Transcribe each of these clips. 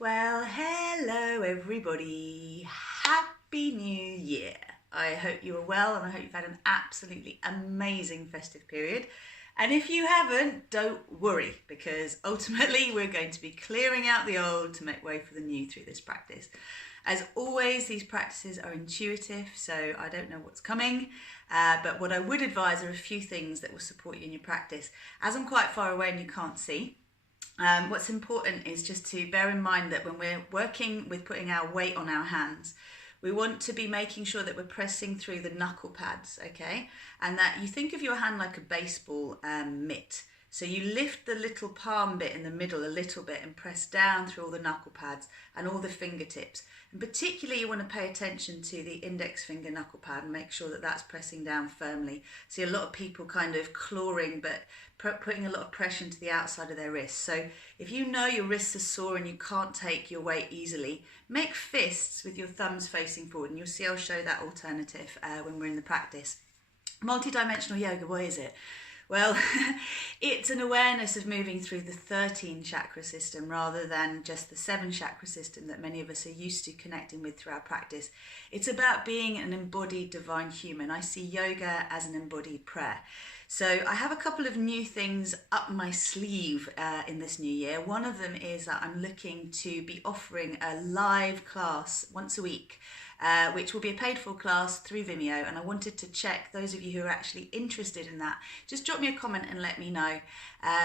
Well, hello everybody. Happy New Year. I hope you are well and I hope you've had an absolutely amazing festive period. And if you haven't, don't worry, because ultimately we're going to be clearing out the old to make way for the new through this practice. As always, these practices are intuitive, so I don't know what's coming, but what I would advise are a few things that will support you in your practice. As I'm quite far away and you can't see, what's important is just to bear in mind that when we're working with putting our weight on our hands, we want to be making sure that we're pressing through the knuckle pads, okay? And that you think of your hand like a baseball mitt. So you lift the little palm bit in the middle a little bit and press down through all the knuckle pads and all the fingertips. And particularly you want to pay attention to the index finger knuckle pad and make sure that that's pressing down firmly. See a lot of people kind of clawing but putting a lot of pressure into the outside of their wrists. So if you know your wrists are sore and you can't take your weight easily, make fists with your thumbs facing forward, and you'll see I'll show that alternative when we're in the practice. Multidimensional yoga, what is it? Well, it's an awareness of moving through the 13 chakra system rather than just the 7 chakra system that many of us are used to connecting with through our practice. It's about being an embodied divine human. I see yoga as an embodied prayer. So I have a couple of new things up my sleeve in this new year. One of them is that I'm looking to be offering a live class once a week, which will be a paid for class through Vimeo, and I wanted to check those of you who are actually interested in that. Just drop me a comment and let me know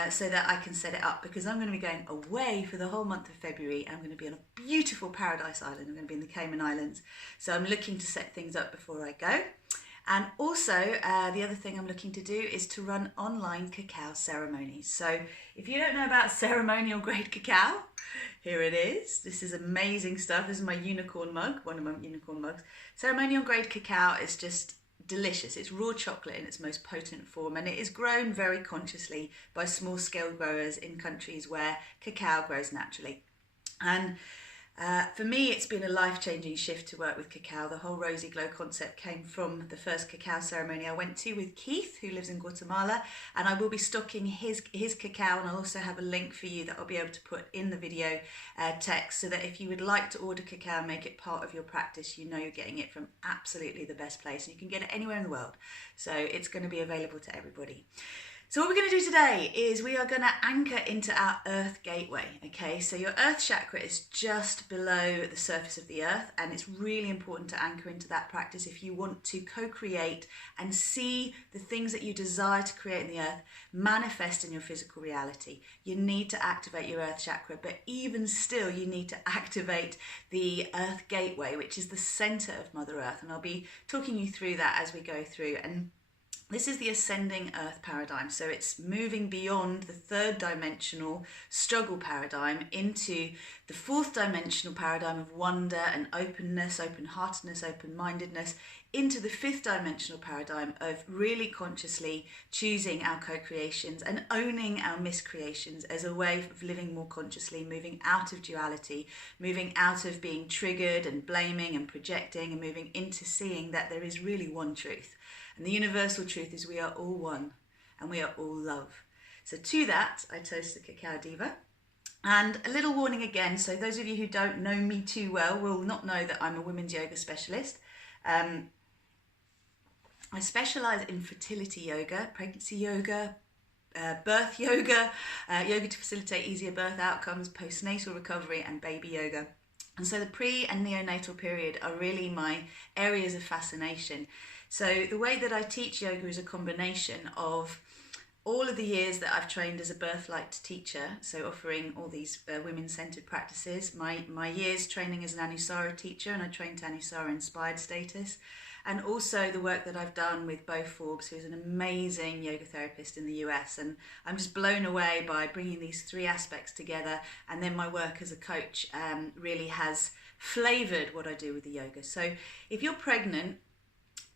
so that I can set it up, because I'm going to be going away for the whole month of February. I'm going to be on a beautiful paradise island. I'm going to be in the Cayman Islands, so I'm looking to set things up before I go. And also, the other thing I'm looking to do is to run online cacao ceremonies. So if you don't know about ceremonial grade cacao, here it is. This is amazing stuff. This is my unicorn mug, one of my unicorn mugs. Ceremonial grade cacao is just delicious. It's raw chocolate in its most potent form, and it is grown very consciously by small scale growers in countries where cacao grows naturally. And for me, it's been a life-changing shift to work with cacao. The whole RozyGlow concept came from the first cacao ceremony I went to with Keith, who lives in Guatemala, and I will be stocking his cacao, and I'll also have a link for you that I'll be able to put in the video text, so that if you would like to order cacao and make it part of your practice, you know you're getting it from absolutely the best place, and you can get it anywhere in the world. So it's going to be available to everybody. So what we're going to do today is we are going to anchor into our earth gateway, okay? So your earth chakra is just below the surface of the earth, and it's really important to anchor into that practice if you want to co-create and see the things that you desire to create in the earth manifest in your physical reality. You need to activate your earth chakra, but even still you need to activate the earth gateway, which is the center of Mother Earth, and I'll be talking you through that as we go through. And this is the ascending earth paradigm, so it's moving beyond the 3rd dimensional struggle paradigm into the 4th dimensional paradigm of wonder and openness, open-heartedness, open-mindedness, into the 5th dimensional paradigm of really consciously choosing our co-creations and owning our miscreations as a way of living more consciously, moving out of duality, moving out of being triggered and blaming and projecting, and moving into seeing that there is really one truth. And the universal truth is we are all one and we are all love. So to that, I toast the Cacao Diva. And a little warning again, so those of you who don't know me too well will not know that I'm a women's yoga specialist. I specialise in fertility yoga, pregnancy yoga, birth yoga, yoga to facilitate easier birth outcomes, postnatal recovery, and baby yoga. And so the pre and neonatal period are really my areas of fascination. So the way that I teach yoga is a combination of all of the years that I've trained as a birthlight teacher, so offering all these women-centered practices, my years training as an Anusara teacher, and I trained to Anusara inspired status, and also the work that I've done with Bo Forbes, who's an amazing yoga therapist in the US, and I'm just blown away by bringing these 3 aspects together, and then my work as a coach really has flavoured what I do with the yoga. So if you're pregnant,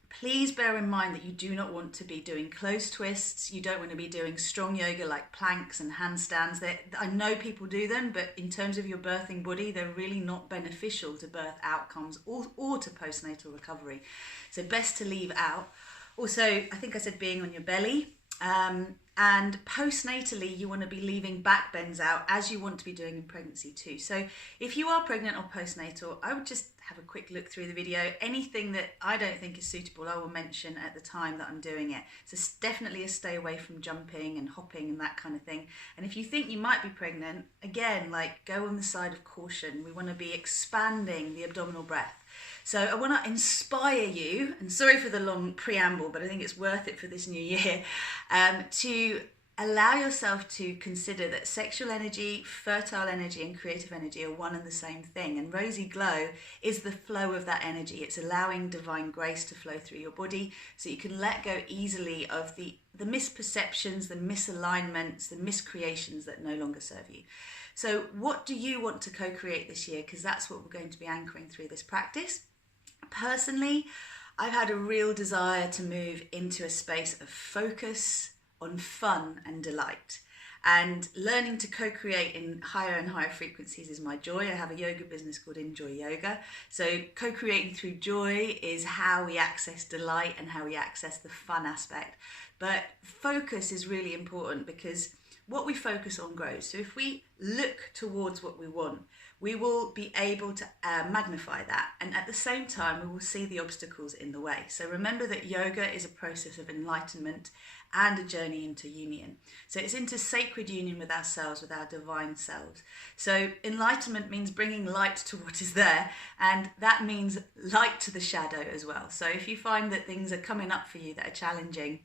please bear in mind that you do not want to be doing close twists. You don't want to be doing strong yoga like planks and handstands. I know people do them, but in terms of your birthing body, they're really not beneficial to birth outcomes or to postnatal recovery. So best to leave out. Also, I think I said being on your belly. And postnatally, you want to be leaving back bends out as you want to be doing in pregnancy too. So if you are pregnant or postnatal, I would just have a quick look through the video. Anything that I don't think is suitable, I will mention at the time that I'm doing it. So it's definitely a stay away from jumping and hopping and that kind of thing. And if you think you might be pregnant, again, like, go on the side of caution. We want to be expanding the abdominal breath. So I want to inspire you, and sorry for the long preamble, but I think it's worth it for this new year, to allow yourself to consider that sexual energy, fertile energy, and creative energy are one and the same thing. And RozyGlow is the flow of that energy. It's allowing divine grace to flow through your body so you can let go easily of the misperceptions, the misalignments, the miscreations that no longer serve you. So what do you want to co-create this year? Because that's what we're going to be anchoring through this practice. Personally, I've had a real desire to move into a space of focus on fun and delight. And learning to co-create in higher and higher frequencies is my joy. I have a yoga business called Enjoy Yoga. So co-creating through joy is how we access delight and how we access the fun aspect. But focus is really important because what we focus on grows. So if we look towards what we want, we will be able to magnify that. And at the same time, we will see the obstacles in the way. So remember that yoga is a process of enlightenment and a journey into union. So it's into sacred union with ourselves, with our divine selves. So enlightenment means bringing light to what is there, and that means light to the shadow as well. So if you find that things are coming up for you that are challenging,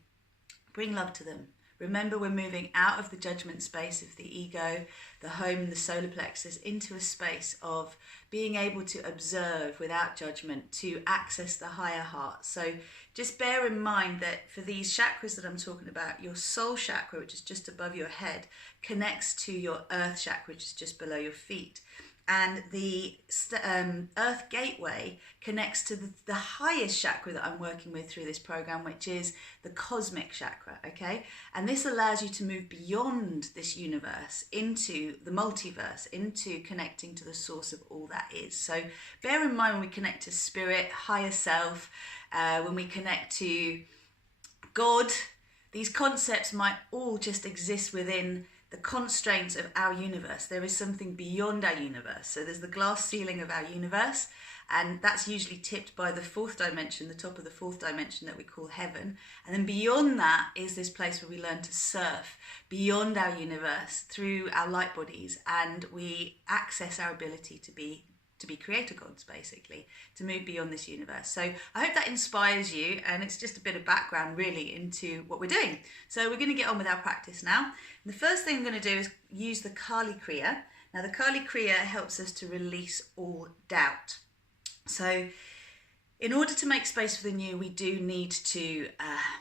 bring love to them. Remember, we're moving out of the judgment space of the ego, the home, and the solar plexus into a space of being able to observe without judgment, to access the higher heart. So just bear in mind that for these chakras that I'm talking about, your soul chakra, which is just above your head, connects to your earth chakra, which is just below your feet. And the earth gateway connects to the highest chakra that I'm working with through this program, which is the cosmic chakra, okay? And this allows you to move beyond this universe into the multiverse, into connecting to the source of all that is. So bear in mind when we connect to spirit, higher self, when we connect to God, these concepts might all just exist within the constraints of our universe. There is something beyond our universe. So there's the glass ceiling of our universe, and that's usually tipped by the fourth dimension, the top of the fourth dimension that we call heaven. And then beyond that is this place where we learn to surf beyond our universe through our light bodies, and we access our ability to be creator gods, basically, to move beyond this universe. So I hope that inspires you, and it's just a bit of background really into what we're doing. So we're going to get on with our practice now. And the first thing I'm going to do is use the Kali Kriya. Now the Kali Kriya helps us to release all doubt. So in order to make space for the new, we do need to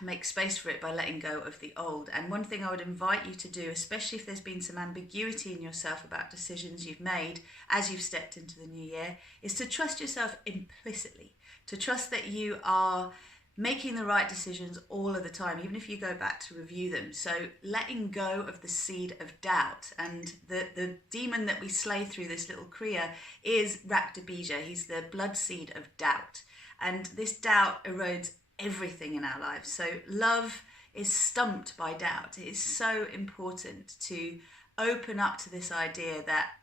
make space for it by letting go of the old. And one thing I would invite you to do, especially if there's been some ambiguity in yourself about decisions you've made as you've stepped into the new year, is to trust yourself implicitly, to trust that you are making the right decisions all of the time, even if you go back to review them. So letting go of the seed of doubt. And the demon that we slay through this little Kriya is Raktabija. He's the blood seed of doubt. And this doubt erodes everything in our lives. So love is stumped by doubt. It is so important to open up to this idea that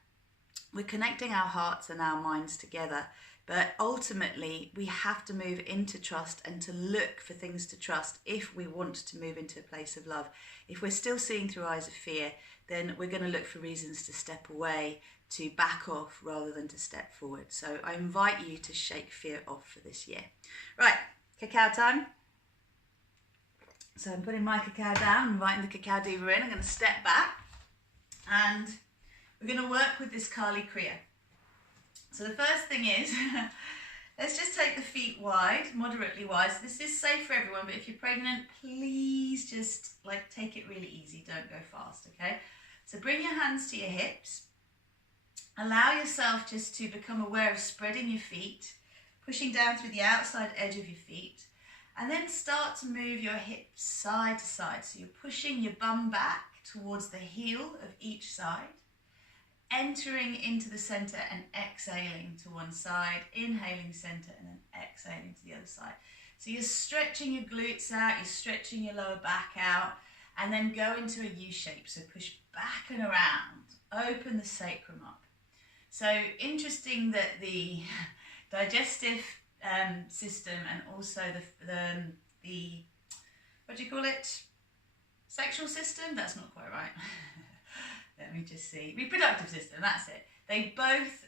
we're connecting our hearts and our minds together. But ultimately, we have to move into trust and to look for things to trust if we want to move into a place of love. If we're still seeing through eyes of fear, then we're going to look for reasons to step away, to back off rather than to step forward. So I invite you to shake fear off for this year. Right, cacao time. So I'm putting my cacao down, inviting the cacao diva in. I'm going to step back and we're going to work with this Kali Kriya. So the first thing is, let's just take the feet wide, moderately wide. So this is safe for everyone, but if you're pregnant, please just take it really easy. Don't go fast, okay? So bring your hands to your hips. Allow yourself just to become aware of spreading your feet, pushing down through the outside edge of your feet, and then start to move your hips side to side. So you're pushing your bum back towards the heel of each side, entering into the center and exhaling to one side, inhaling center and then exhaling to the other side. So you're stretching your glutes out, you're stretching your lower back out, and then go into a U shape. So push back and around, open the sacrum up. So interesting that the digestive system and also the what do you call it? Sexual system? That's not quite right. Let me just see. Reproductive system, that's it. They both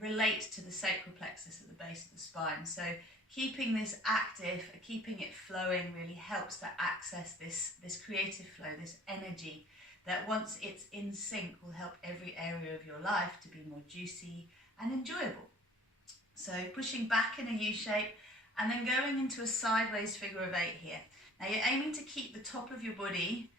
relate to the sacral plexus at the base of the spine. So keeping this active, keeping it flowing really helps to access this creative flow, this energy that once it's in sync will help every area of your life to be more juicy and enjoyable. So pushing back in a U shape and then going into a sideways figure of 8 here. Now you're aiming to keep the top of your body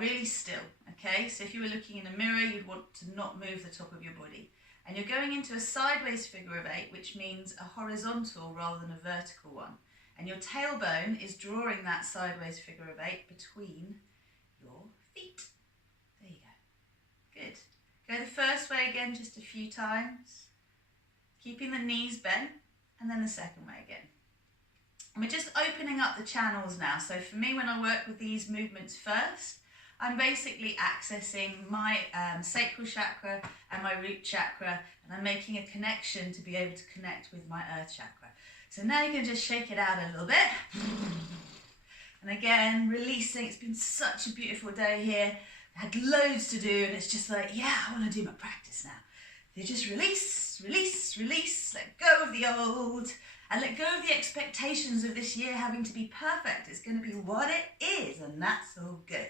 really still, okay? So if you were looking in a mirror, you'd want to not move the top of your body. And you're going into a sideways figure of 8, which means a horizontal rather than a vertical one. And your tailbone is drawing that sideways figure of 8 between your feet. There you go. Good. Go the first way again just a few times, keeping the knees bent, and then the second way again. And we're just opening up the channels now. So for me, when I work with these movements first, I'm basically accessing my sacral chakra and my root chakra, and I'm making a connection to be able to connect with my earth chakra. So now you can just shake it out a little bit. And again, releasing. It's been such a beautiful day here. I had loads to do, and it's just like, yeah, I want to do my practice now. You just release, release, release, let go of the old, and let go of the expectations of this year having to be perfect. It's going to be what it is, and that's all good.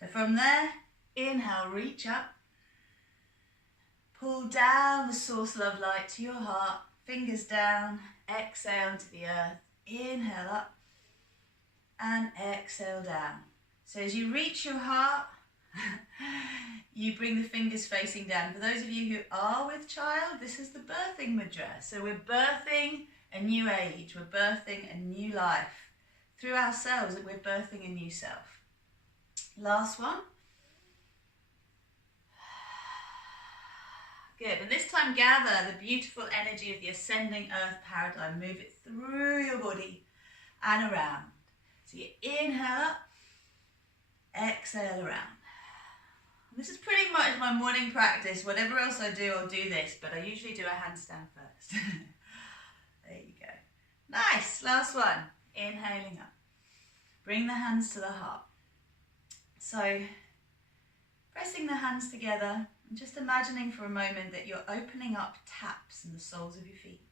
So from there, inhale, reach up. Pull down the source love light to your heart, fingers down, exhale to the earth. Inhale up and exhale down. So as you reach your heart, you bring the fingers facing down. For those of you who are with child, this is the birthing mudra. So we're birthing a new age, we're birthing a new life. Through ourselves, we're birthing a new self. Last one. Good, and this time gather the beautiful energy of the ascending earth paradigm. Move it through your body and around. So you inhale up, exhale around. This is pretty much my morning practice. Whatever else I do, I'll do this, but I usually do a handstand first. There you go. Nice, last one. Inhaling up. Bring the hands to the heart. So, pressing the hands together and just imagining for a moment that you're opening up taps in the soles of your feet.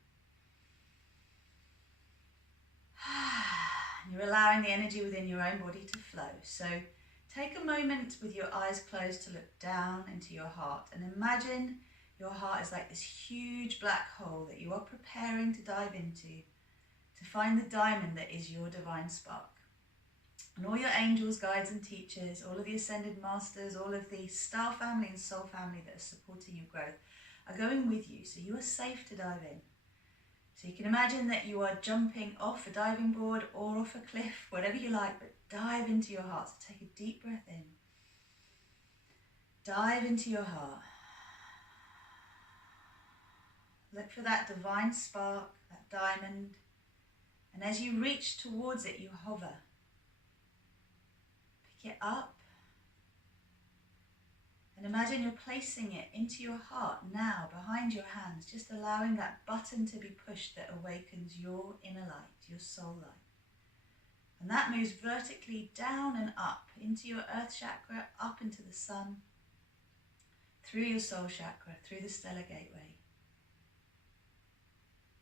You're allowing the energy within your own body to flow. So, take a moment with your eyes closed to look down into your heart and imagine your heart is like this huge black hole that you are preparing to dive into to find the diamond that is your divine spark. And all your angels, guides and teachers, all of the ascended masters, all of the star family and soul family that are supporting your growth are going with you, so you are safe to dive in. So you can imagine that you are jumping off a diving board or off a cliff, whatever you like, but dive into your heart. So take a deep breath in. Dive into your heart. Look for that divine spark, that diamond. And as you reach towards it, you hover. Pick it up. And imagine you're placing it into your heart now, behind your hands, just allowing that button to be pushed that awakens your inner light, your soul light. And that moves vertically down and up into your earth chakra, up into the sun, through your soul chakra, through the stellar gateway.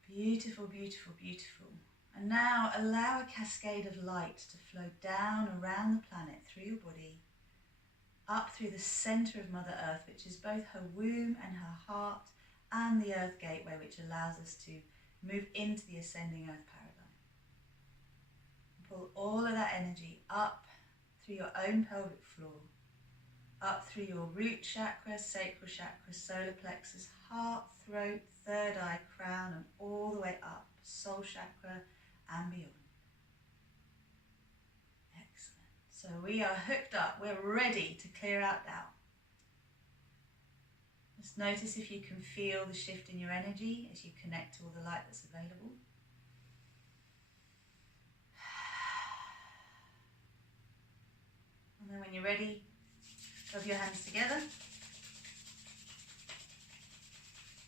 Beautiful, beautiful, beautiful. And now allow a cascade of light to flow down around the planet, through your body, up through the center of Mother Earth, which is both her womb and her heart, and the earth gateway, which allows us to move into the ascending earth paradigm. Pull all of that energy up through your own pelvic floor, up through your root chakra, sacral chakra, solar plexus, heart, throat, third eye, crown, and all the way up, soul chakra and beyond. So we are hooked up, we're ready to clear out doubt. Just notice if you can feel the shift in your energy as you connect to all the light that's available. then when you're ready, rub your hands together.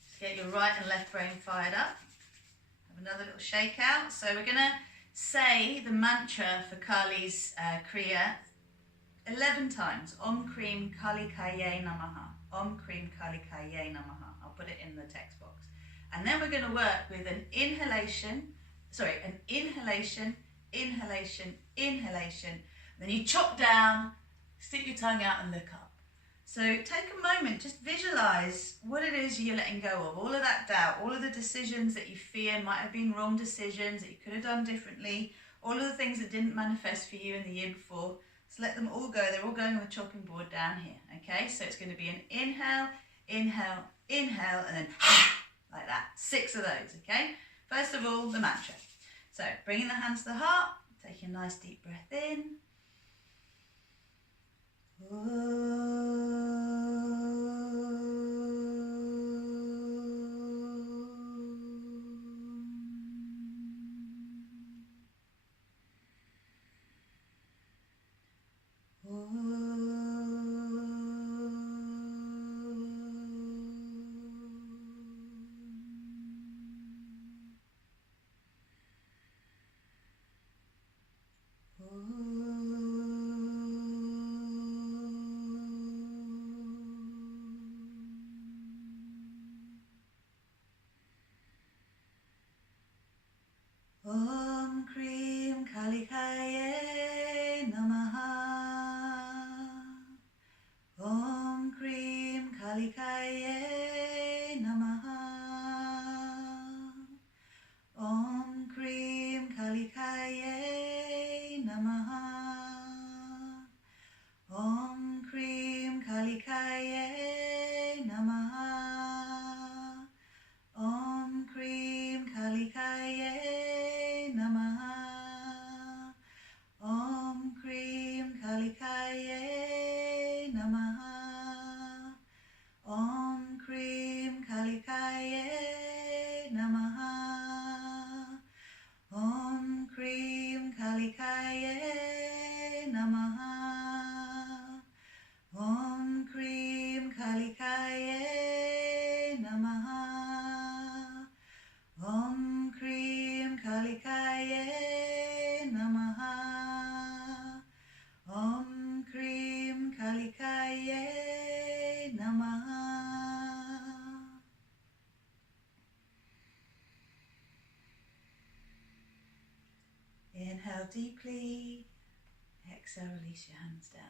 Just get your right and left brain fired up. Have another little shake out. So we're going to say the mantra for Kali's Kriya 11 times. Om Krim Kali Kaye Namaha. Om Krim Kali Kaye Namaha. I'll put it in the text box. And then we're going to work with an inhalation, inhalation, then you chop down, stick your tongue out and look up. So take a moment, just visualize what it is you're letting go of, all of that doubt, all of the decisions that you fear might have been wrong decisions that you could have done differently, all of the things that didn't manifest for you in the year before. So let them all go. They're all going on the chopping board down here, okay? So it's going to be an inhale, inhale, inhale, and then like that. 6 of those, okay? First of all, the mantra. So bringing the hands to the heart, taking a nice deep breath in. Om Krim Kali Kaye Namaha. Om Krim Kali Kaye Namaha. Om Krim Kali Kaye Namaha. Om Krim Kali Kaye Namaha. Om Krim Kali Kaye Namaha. Om Krim Kali Kaye Namaha. Om Krim Kali Kaye Namaha. Om Krim Kali Kaye Namaha. Om Krim Kali Kaye Namaha. Om Krim Kali Kaye Namaha. Om Krim Kali Kaye Namaha. Inhale deeply, exhale, release your hands down.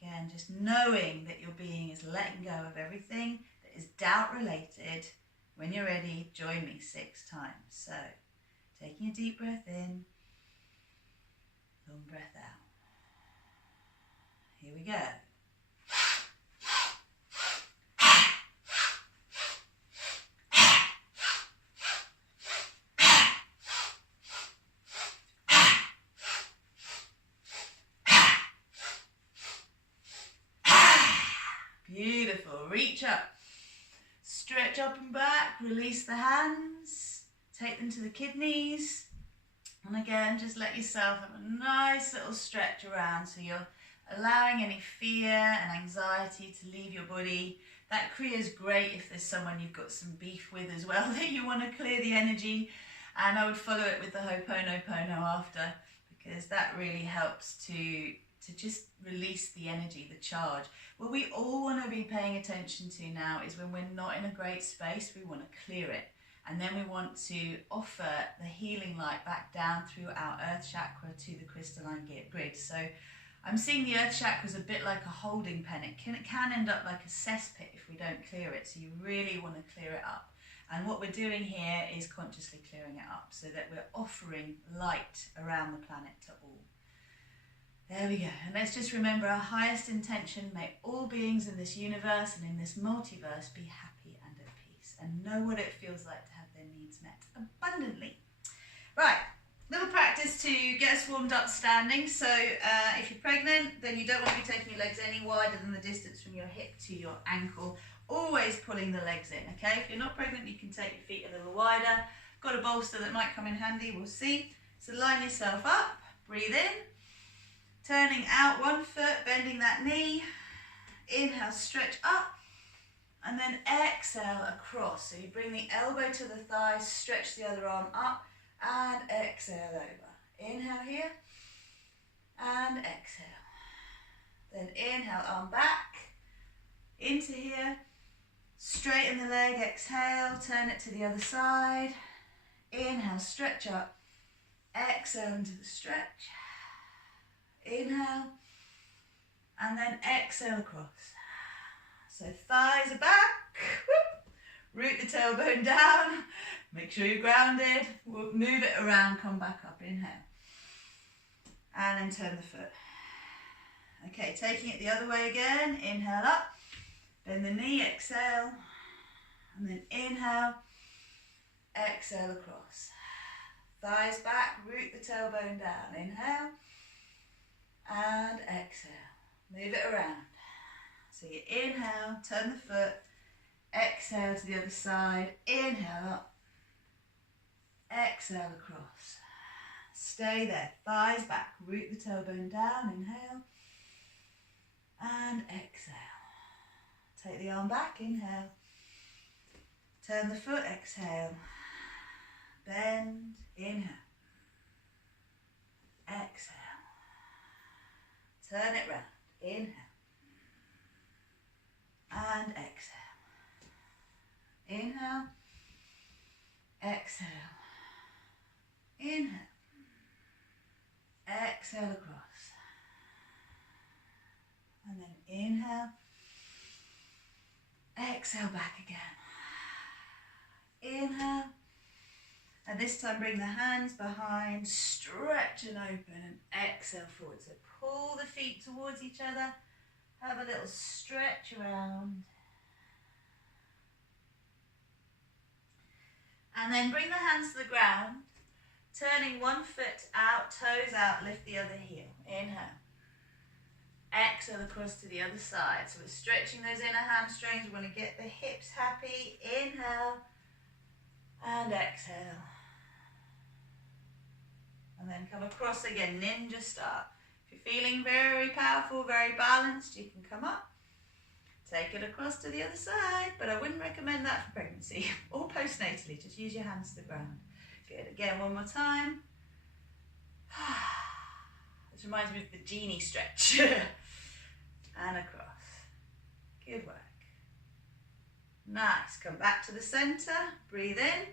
Again, just knowing that your being is letting go of everything that is doubt related. When you're ready, join me 6 times. So, taking a deep breath in, long breath out. Here we go. Beautiful. Reach up. Stretch up and back. Release the hands. Take them to the kidneys. And again, just let yourself have a nice little stretch around so you're allowing any fear and anxiety to leave your body. That Kriya is great if there's someone you've got some beef with as well that you want to clear the energy. And I would follow it with the Ho'oponopono after, because that really helps to just release the energy, the charge. What we all want to be paying attention to now is when we're not in a great space, we want to clear it. And then we want to offer the healing light back down through our earth chakra to the crystalline grid. So I'm seeing the earth chakra as a bit like a holding pen. It can end up like a cesspit if we don't clear it. So you really want to clear it up. And what we're doing here is consciously clearing it up so that we're offering light around the planet to all. There we go. And let's just remember our highest intention. May all beings in this universe and in this multiverse be happy and at peace and know what it feels like to have their needs met abundantly. Right, little practice to get us warmed up standing. So if you're pregnant, then you don't want to be taking your legs any wider than the distance from your hip to your ankle. Always pulling the legs in, okay? If you're not pregnant, you can take your feet a little wider. Got a bolster that might come in handy, we'll see. So line yourself up, breathe in. Turning out one foot, bending that knee. Inhale, stretch up. And then exhale across. So you bring the elbow to the thigh, stretch the other arm up, and exhale over. Inhale here, and exhale. Then inhale, arm back, into here. Straighten the leg, exhale, turn it to the other side. Inhale, stretch up. Exhale into the stretch. Inhale, and then exhale across. So thighs are back. Root the tailbone down. Make sure you're grounded. We'll move it around, come back up. Inhale. And then turn the foot. Okay, taking it the other way again. Inhale up. Bend the knee, exhale. And then inhale. Exhale across. Thighs back, root the tailbone down. Inhale. And exhale. Move it around. So you inhale, turn the foot, exhale to the other side, inhale up, exhale across. Stay there, thighs back, root the tailbone down, inhale, and exhale. Take the arm back, inhale, turn the foot, exhale, bend, inhale, exhale, turn it round, inhale, and exhale. Inhale, exhale, inhale, exhale across. And then inhale, exhale back again. Inhale, and this time bring the hands behind, stretch and open, and exhale forward. So pull the feet towards each other. Have a little stretch around. And then bring the hands to the ground, turning one foot out, toes out, lift the other heel. Inhale. Exhale across to the other side. So we're stretching those inner hamstrings. We want to get the hips happy. Inhale and exhale. And then come across again, ninja start. If you're feeling very powerful, very balanced, you can come up, take it across to the other side, but I wouldn't recommend that for pregnancy or postnatally. Just use your hands to the ground. Good, again, one more time. This reminds me of the genie stretch. And across. Good work. Nice, come back to the center, breathe in.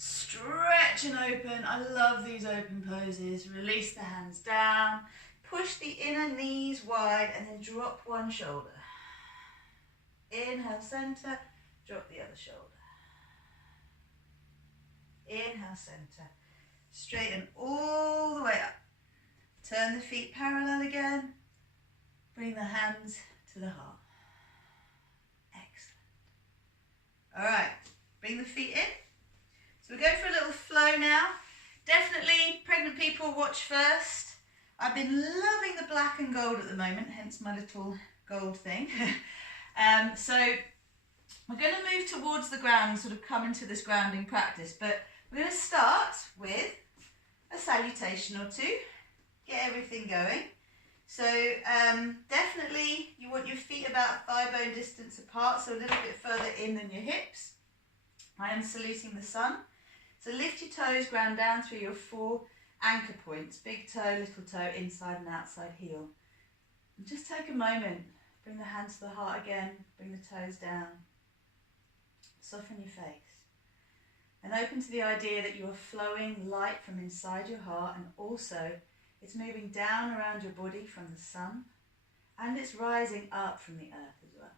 Stretch and open. I love these open poses. Release the hands down. Push the inner knees wide and then drop one shoulder. Inhale, center. Drop the other shoulder. Inhale, center. Straighten all the way up. Turn the feet parallel again. Bring the hands to the heart. Excellent. All right, bring the feet in. So we're going for a little flow now. Definitely pregnant people watch first. I've been loving the black and gold at the moment, hence my little gold thing. So we're going to move towards the ground and sort of come into this grounding practice, but we're going to start with a salutation or two, get everything going. So definitely you want your feet about thigh bone distance apart, so a little bit further in than your hips. I am saluting the sun. So lift your toes, ground down through your 4 anchor points, big toe, little toe, inside and outside heel. And just take a moment, bring the hands to the heart again, bring the toes down, soften your face. And open to the idea that you are flowing light from inside your heart, and also it's moving down around your body from the sun, and it's rising up from the earth as well.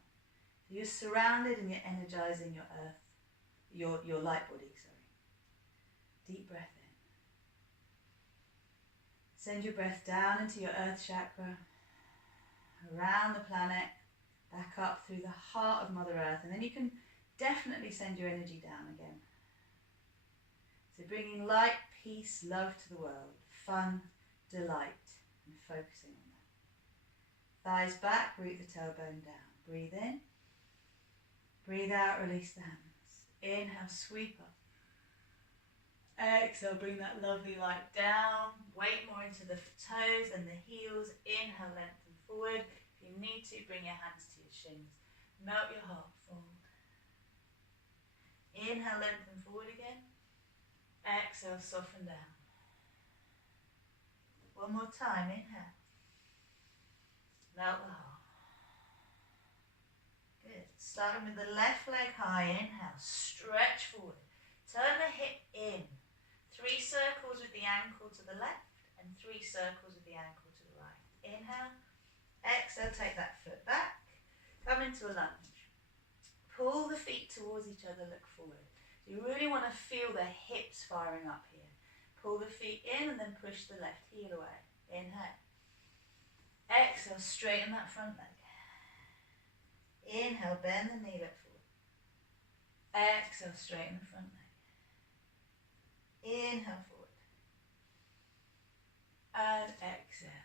So you're surrounded and you're energizing your earth, your light body, sorry. Deep breath in. Send your breath down into your earth chakra, around the planet, back up through the heart of Mother Earth, and then you can definitely send your energy down again. So bringing light, peace, love to the world, fun, delight, and focusing on that. Thighs back, root the tailbone down. Breathe in. Breathe out, release the hands. Inhale, sweep up. Exhale, bring that lovely light down. Weight more into the toes and the heels. Inhale, lengthen forward. If you need to, bring your hands to your shins. Melt your heart, fold. Inhale, lengthen forward again. Exhale, soften down. One more time, inhale. Melt the heart. Good. Starting with the left leg high, inhale, stretch forward. Turn the hip in. 3 circles with the ankle to the left and 3 circles with the ankle to the right. Inhale. Exhale, take that foot back. Come into a lunge. Pull the feet towards each other, look forward. You really want to feel the hips firing up here. Pull the feet in and then push the left heel away. Inhale. Exhale, straighten that front leg. Inhale, bend the knee, look forward. Exhale, straighten the front leg. Inhale forward. And exhale.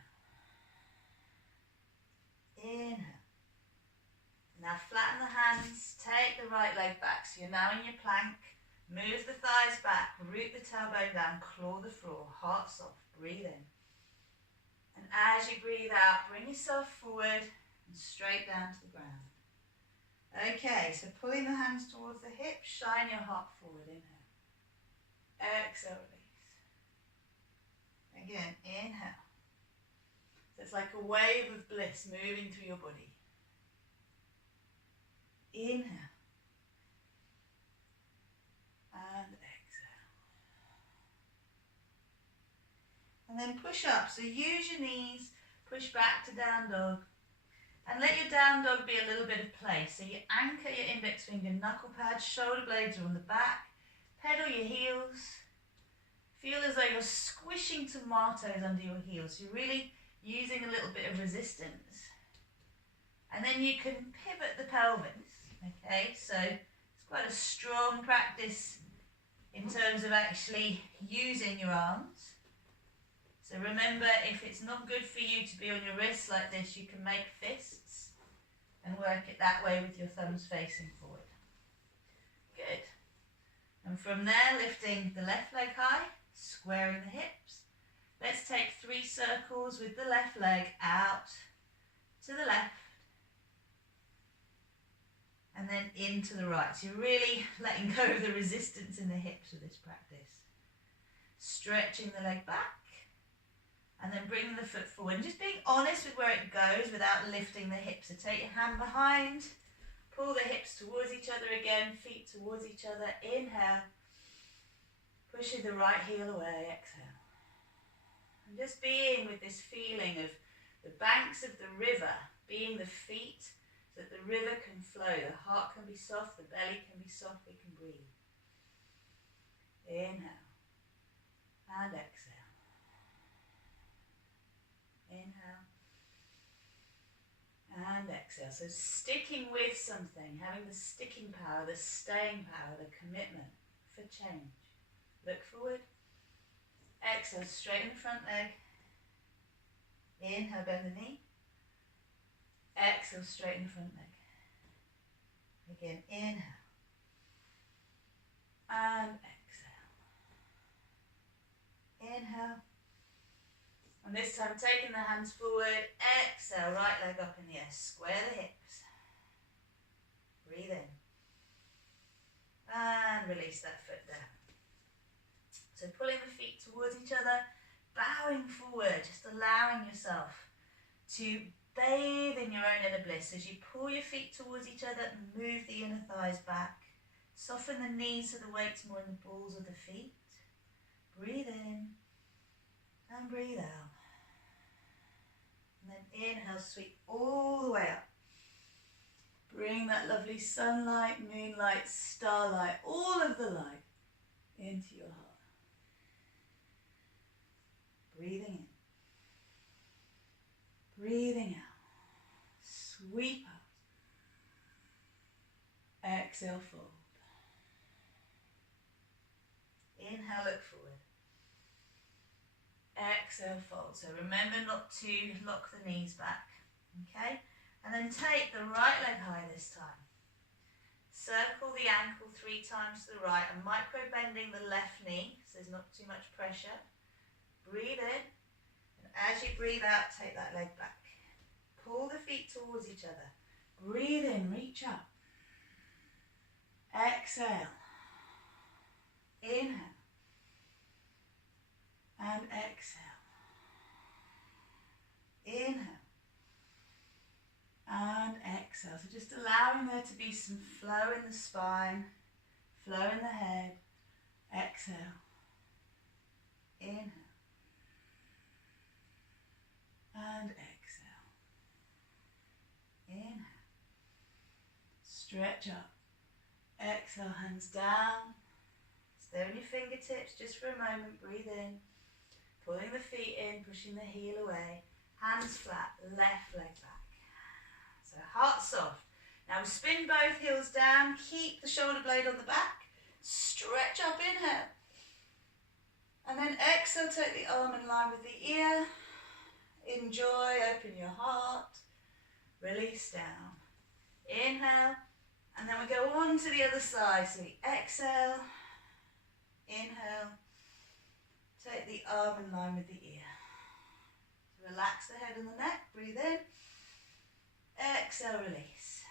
Inhale. Now flatten the hands, take the right leg back. So you're now in your plank. Move the thighs back, root the tailbone down, claw the floor, heart soft, breathe in. And as you breathe out, bring yourself forward and straight down to the ground. Okay, so pulling the hands towards the hips, shine your heart forward, inhale. Exhale, release. Again, inhale. So it's like a wave of bliss moving through your body. Inhale. And exhale. And then push up. So use your knees, push back to down dog. And let your down dog be a little bit of play. So you anchor your index finger, knuckle pads, shoulder blades are on the back. Pedal your heels. Feel as though you're squishing tomatoes under your heels. You're really using a little bit of resistance. And then you can pivot the pelvis. Okay, so it's quite a strong practice in terms of actually using your arms. So remember, if it's not good for you to be on your wrists like this, you can make fists and work it that way with your thumbs facing forward. Good. And from there, lifting the left leg high, squaring the hips. Let's take 3 circles with the left leg out to the left and then into the right. So you're really letting go of the resistance in the hips with this practice. Stretching the leg back and then bringing the foot forward. And just being honest with where it goes without lifting the hips. So take your hand behind, pull the hips towards each other again, feet towards each other. Inhale, pushing the right heel away, exhale. And just being with this feeling of the banks of the river being the feet so that the river can flow. The heart can be soft, the belly can be soft, we can breathe. Inhale and exhale. Inhale and exhale. So sticking with something, having the sticking power, the staying power, the commitment for change. Look forward. Exhale, straighten the front leg. Inhale, bend the knee. Exhale, straighten the front leg. Again, inhale. And exhale. Inhale. And this time, taking the hands forward. Exhale, right leg up in the air. Square the hips. Breathe in. And release that foot down. So pulling the feet towards each other, bowing forward, just allowing yourself to bathe in your own inner bliss as you pull your feet towards each other and move the inner thighs back. Soften the knees so the weight's more in the balls of the feet. Breathe in and breathe out. And then inhale, sweep all the way up. Bring that lovely sunlight, moonlight, starlight, all of the light into your heart. Breathing in, breathing out, sweep up, exhale, fold. Inhale, look forward, exhale, fold. So remember not to lock the knees back, okay? And then take the right leg high this time. Circle the ankle 3 times to the right and micro bending the left knee so there's not too much pressure. Breathe in, and as you breathe out, take that leg back. Pull the feet towards each other. Breathe in, reach up. Exhale. Inhale. And exhale. Inhale. And exhale. So just allowing there to be some flow in the spine, flow in the head. Exhale. Inhale. And exhale. Inhale. Stretch up. Exhale, hands down. Stay on your fingertips just for a moment. Breathe in. Pulling the feet in, pushing the heel away. Hands flat, left leg back. So heart soft. Now we spin both heels down. Keep the shoulder blade on the back. Stretch up, inhale. And then exhale, take the arm in line with the ear. Enjoy, open your heart. Release down. Inhale. And then we go on to the other side. So we exhale. Inhale. Take the arm in line with the ear. Relax the head and the neck. Breathe in. Exhale, release.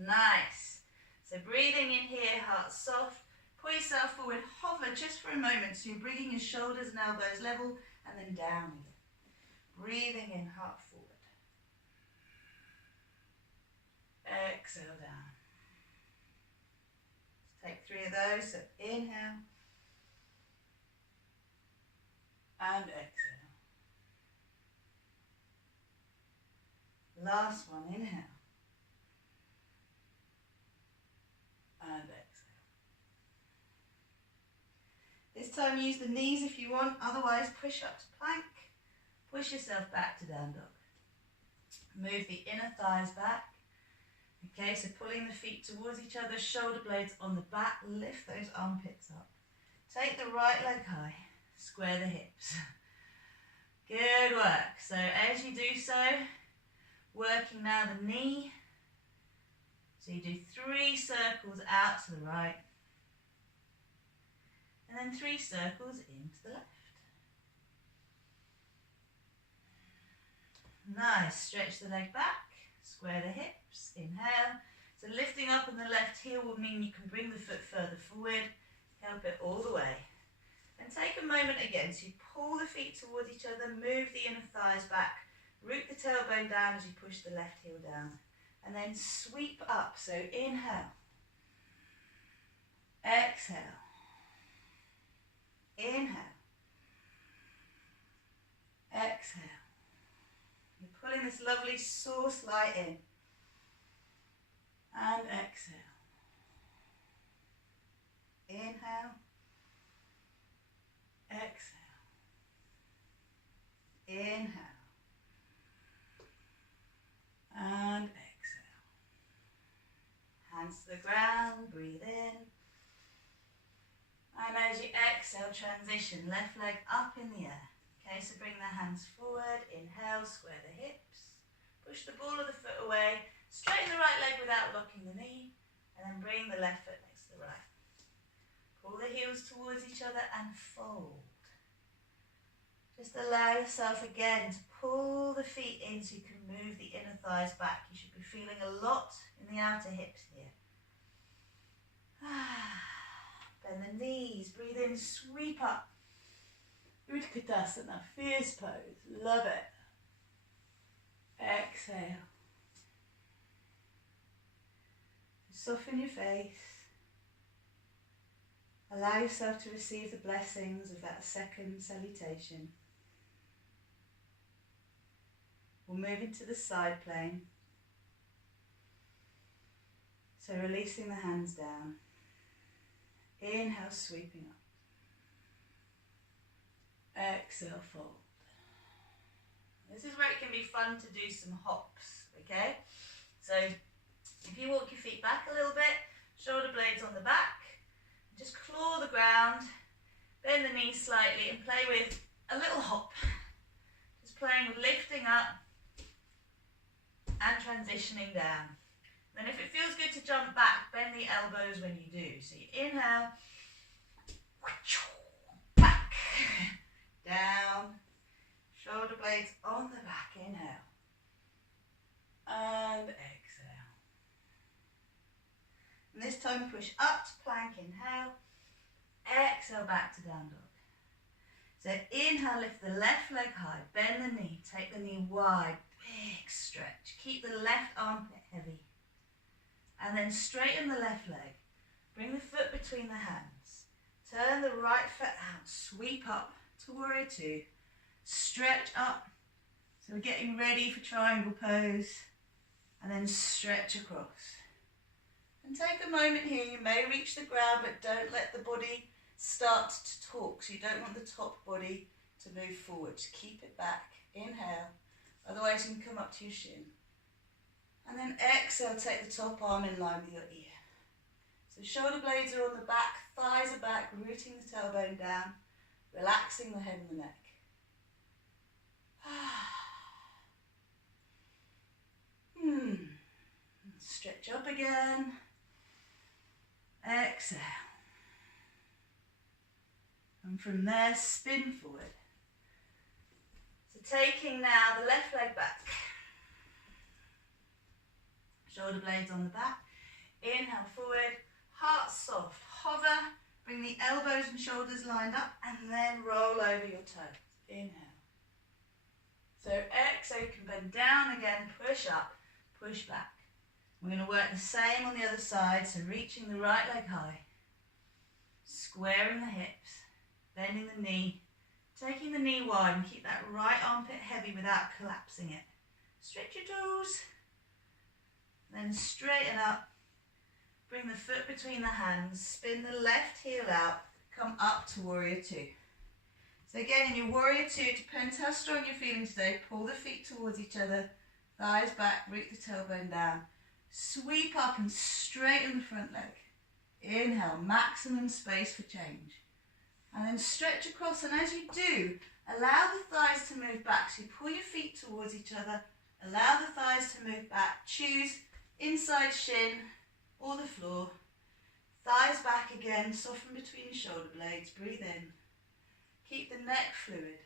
Nice. So breathing in here, heart soft. Pull yourself forward. Hover just for a moment. So you're bringing your shoulders and elbows level and then down again. Breathing in, heart forward. Exhale down. Take 3 of those. So inhale. And exhale. Last one, inhale. And exhale. This time use the knees if you want, otherwise push up to plank. Push yourself back to down dog. Move the inner thighs back. Okay, so pulling the feet towards each other, shoulder blades on the back, lift those armpits up. Take the right leg high, square the hips. Good work. So as you do so, working now the knee. So you do 3 circles out to the right, and then 3 circles into the left. Nice, stretch the leg back, square the hips, inhale. So lifting up on the left heel will mean you can bring the foot further forward, help it all the way. And take a moment again, so you pull the feet towards each other, move the inner thighs back, root the tailbone down as you push the left heel down. And then sweep up, so inhale, exhale, inhale, exhale. You're pulling this lovely source light in, and exhale, inhale, exhale, inhale, and exhale. Hands to the ground, breathe in. And as you exhale, transition, left leg up in the air. Okay, so bring the hands forward, inhale, square the hips. Push the ball of the foot away, straighten the right leg without locking the knee, and then bring the left foot next to the right. Pull the heels towards each other and fold. Just allow yourself again to pull the feet in so you can move the inner thighs back. You should be feeling a lot in the outer hips here. Bend the knees, breathe in, sweep up. Utkatasana, fierce pose, love it. Exhale. Soften your face. Allow yourself to receive the blessings of that second salutation. We'll move into the side plane. So releasing the hands down. Inhale, sweeping up. Exhale, fold. This is where it can be fun to do some hops, okay? So if you walk your feet back a little bit, shoulder blades on the back, just claw the ground, bend the knees slightly and play with a little hop. Just playing with lifting up and transitioning down. Then if it feels good to jump back, bend the the elbows when you do. So you inhale, back, down, shoulder blades on the back, inhale, and exhale. And this time push up to plank, inhale, exhale back to down dog. So inhale, lift the left leg high, bend the knee, take the knee wide, big stretch. Keep the left armpit heavy. And then straighten the left leg. Bring the foot between the hands. Turn the right foot out, sweep up to warrior two. Stretch up. So we're getting ready for triangle pose. And then stretch across. And take a moment here, you may reach the ground, but don't let the body start to talk. So you don't want the top body to move forward. Just keep it back. Inhale. Otherwise you can come up to your shin. And then exhale, take the top arm in line with your ear. So shoulder blades are on the back, thighs are back, rooting the tailbone down, relaxing the head and the neck. Stretch up again. Exhale. And from there, spin forward. So taking now the left leg back. Shoulder blades on the back. Inhale forward, heart soft. Hover, bring the elbows and shoulders lined up, and then roll over your toes. Inhale. So exhale, you can bend down again, push up, push back. We're going to work the same on the other side, so reaching the right leg high, squaring the hips, bending the knee, taking the knee wide, and keep that right armpit heavy without collapsing it. Stretch your toes. Then straighten up, bring the foot between the hands, spin the left heel out, come up to warrior two. So again, in your warrior two, depends how strong you're feeling today, pull the feet towards each other, thighs back, root the tailbone down, sweep up and straighten the front leg. Inhale, maximum space for change. And then stretch across, and as you do, allow the thighs to move back. So you pull your feet towards each other, allow the thighs to move back, choose inside shin or the floor. Thighs back again, soften between your shoulder blades, breathe in. Keep the neck fluid.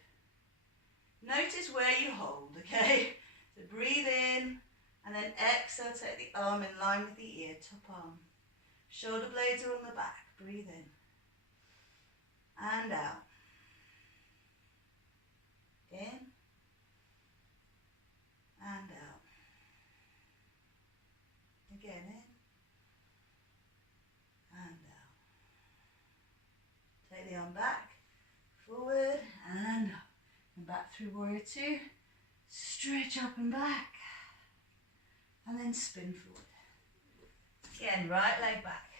Notice where you hold, okay? So breathe in, and then exhale, take the arm in line with the ear, top arm. Shoulder blades are on the back, breathe in. And out. In. And out. Again, in and out. Take the arm back, forward and up. And back through warrior two. Stretch up and back. And then spin forward. Again, right leg back.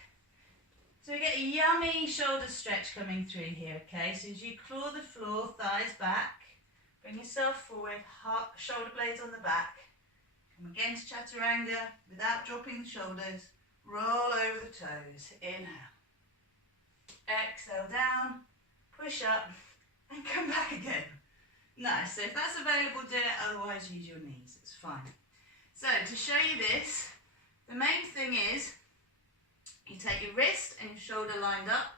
So we get a yummy shoulder stretch coming through here, okay? So as you claw the floor, thighs back, bring yourself forward, shoulder blades on the back. Come again to chaturanga without dropping the shoulders. Roll over the toes. Inhale. Exhale down, push up, and come back again. Nice. So if that's available, do it. Otherwise, use your knees. It's fine. So to show you this, the main thing is you take your wrist and your shoulder lined up.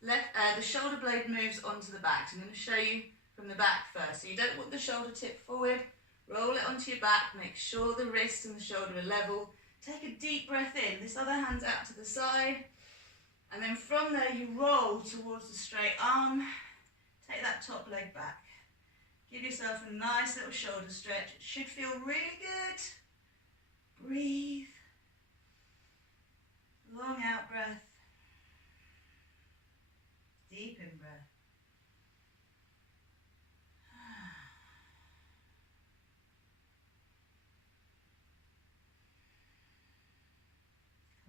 The shoulder blade moves onto the back. So I'm going to show you from the back first. So you don't want the shoulder tip forward. Roll it onto your back, make sure the wrist and the shoulder are level. Take a deep breath in, this other hand's out to the side. And then from there you roll towards the straight arm. Take that top leg back. Give yourself a nice little shoulder stretch. It should feel really good. Breathe. Long out breath. Deep in breath.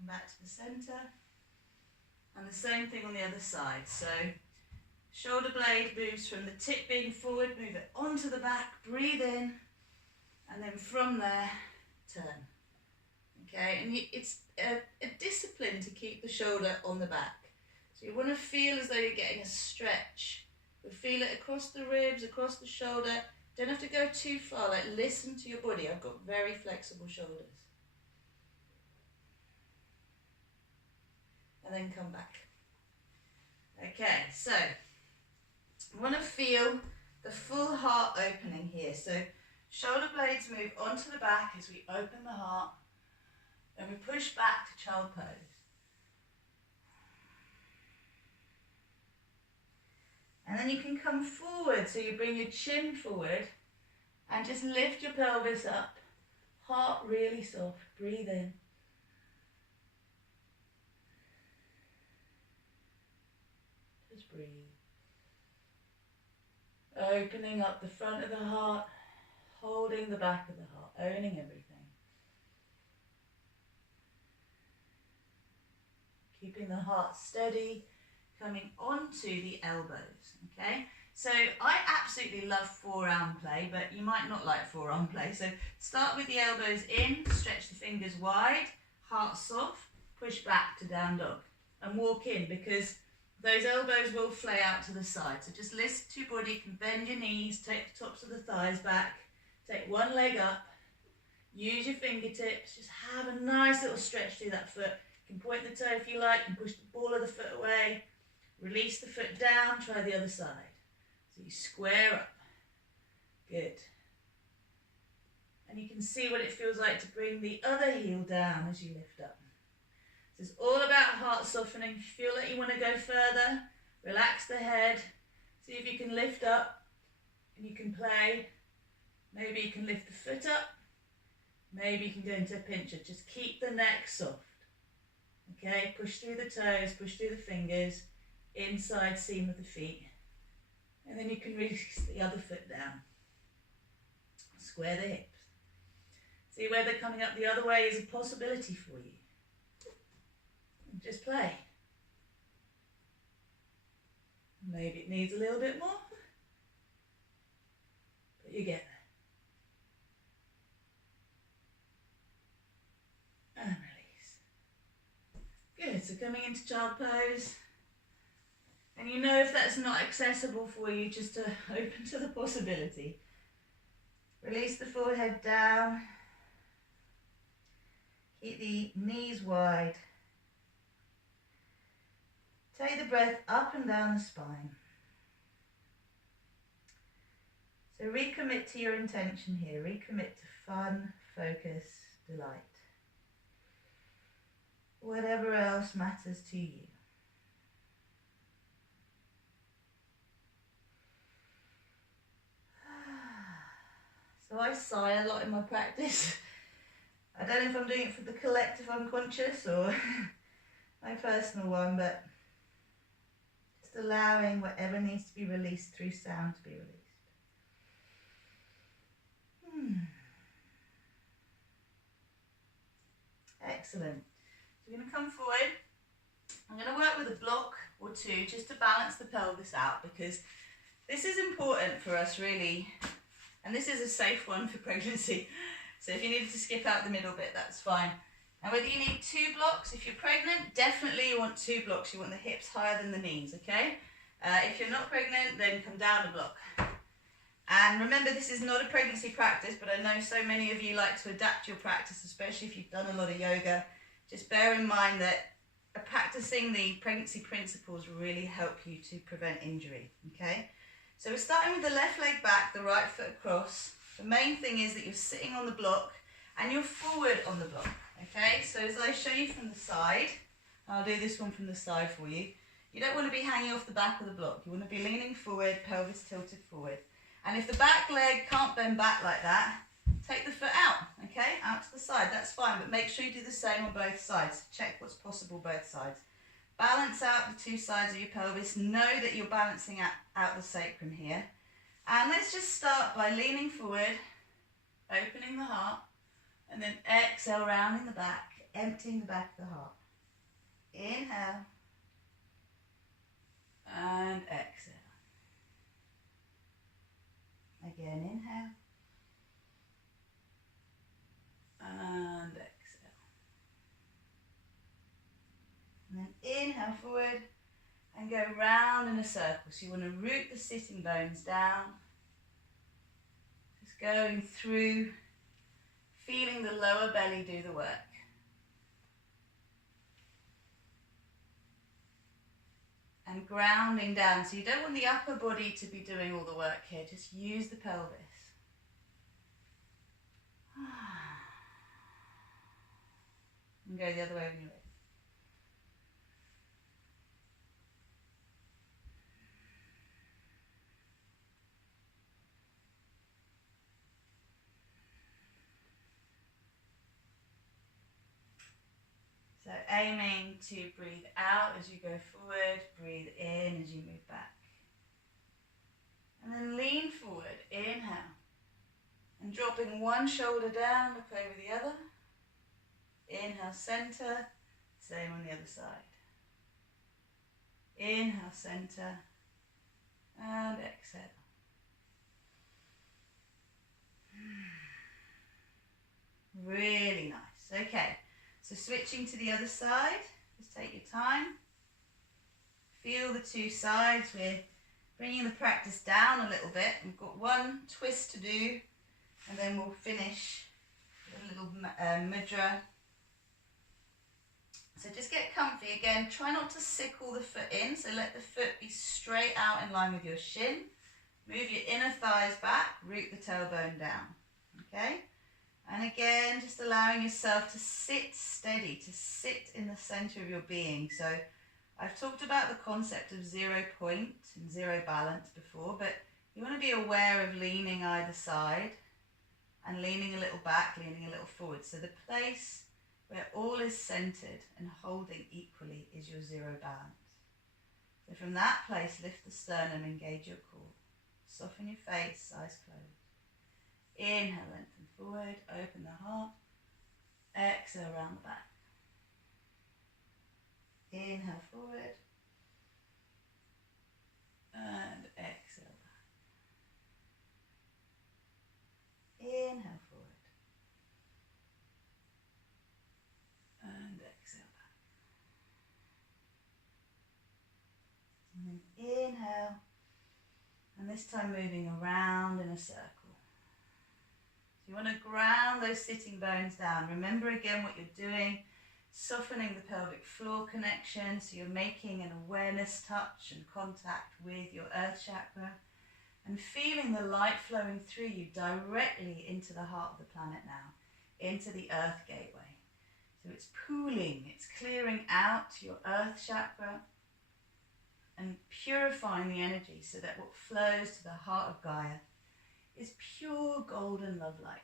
Back to the center, and the same thing on the other side. So shoulder blade moves from the tip being forward, move it onto the back, breathe in, and then from there turn. Okay, and it's a discipline to keep the shoulder on the back. So you want to feel as though you're getting a stretch, but feel it across the ribs, across the shoulder. Don't have to go too far, like listen to your body. I've got very flexible shoulders. and then come back. Okay, so I want to feel the full heart opening here. So shoulder blades move onto the back as we open the heart, and we push back to child pose. And then you can come forward, so you bring your chin forward and just lift your pelvis up. Heart really soft, breathe in. Just breathe. Opening up the front of the heart, holding the back of the heart, owning everything. Keeping the heart steady, coming onto the elbows, okay? So I absolutely love forearm play, but you might not like forearm play. So start with the elbows in, stretch the fingers wide, heart soft, push back to down dog, and walk in, because those elbows will flay out to the side. So just listen to your body, you can bend your knees, take the tops of the thighs back, take one leg up, use your fingertips, just have a nice little stretch through that foot. You can point the toe if you like, and push the ball of the foot away, release the foot down, try the other side. So you square up, good. And you can see what it feels like to bring the other heel down as you lift up. So it's all about heart softening. If you feel like you want to go further, relax the head, see if you can lift up, and you can play. Maybe you can lift the foot up, maybe you can go into a pincher. Just keep the neck soft. Okay, push through the toes, push through the fingers, inside seam of the feet. And then you can release the other foot down. Square the hips. See where they're coming up the other way is a possibility for you. And just play. Maybe it needs a little bit more, but you get there. And release. Good, so coming into child pose. And you know if that's not accessible for you, just to open to the possibility. Release the forehead down. Keep the knees wide. Take the breath up and down the spine. So recommit to your intention here. Recommit to fun, focus, delight. Whatever else matters to you. So I sigh a lot in my practice. I don't know if I'm doing it for the collective unconscious or my personal one, but just allowing whatever needs to be released through sound to be released. Excellent. So we're going to come forward. I'm going to work with a block or two just to balance the pelvis out, because this is important for us really. And this is a safe one for pregnancy. So if you needed to skip out the middle bit, that's fine. And whether you need 2 blocks, if you're pregnant, definitely you want 2 blocks. You want the hips higher than the knees, okay? If you're not pregnant, then come down a block. And remember, this is not a pregnancy practice, but I know so many of you like to adapt your practice, especially if you've done a lot of yoga. Just bear in mind that practicing the pregnancy principles will really help you to prevent injury, okay? So we're starting with the left leg back, the right foot across. The main thing is that you're sitting on the block and you're forward on the block, okay? So as I show you from the side, I'll do this one from the side for you. You don't want to be hanging off the back of the block. You want to be leaning forward, pelvis tilted forward. And if the back leg can't bend back like that, take the foot out, okay? Out to the side, that's fine, but make sure you do the same on both sides. Check what's possible both sides. Balance out the 2 sides of your pelvis. Know that you're balancing out the sacrum here. And let's just start by leaning forward, opening the heart, and then exhale, rounding the back, emptying the back of the heart. Inhale, and exhale. Again, inhale, and exhale. And then inhale forward and go round in a circle. So you want to root the sitting bones down. Just going through, feeling the lower belly do the work. and grounding down. So you don't want the upper body to be doing all the work here, just use the pelvis. And go the other way when you're ready. So aiming to breathe out as you go forward, breathe in as you move back. And then lean forward, inhale. And dropping one shoulder down, look over the other. Inhale, center, same on the other side. Inhale, center, and exhale. Really nice. Okay. So switching to the other side, just take your time. Feel the two sides. We're bringing the practice down a little bit. We've got one twist to do, and then we'll finish with a little mudra. So just get comfy again. Try not to sickle the foot in, so let the foot be straight out in line with your shin. Move your inner thighs back, root the tailbone down. Okay? And again, just allowing yourself to sit steady, to sit in the center of your being. So I've talked about the concept of 0 point and 0 balance before, but you want to be aware of leaning either side and leaning a little back, leaning a little forward. So the place where all is centered and holding equally is your 0 balance. So from that place, lift the sternum, engage your core. Soften your face, eyes closed. Inhale, lengthen forward, open the heart. Exhale, round the back. Inhale forward. And exhale back. Inhale forward. And exhale back. And then inhale. And this time moving around in a circle. You want to ground those sitting bones down. Remember again what you're doing, softening the pelvic floor connection, so you're making an awareness touch and contact with your earth chakra and feeling the light flowing through you directly into the heart of the planet now, into the earth gateway. So it's pooling, it's clearing out your earth chakra and purifying the energy so that what flows to the heart of Gaia is pure golden love light.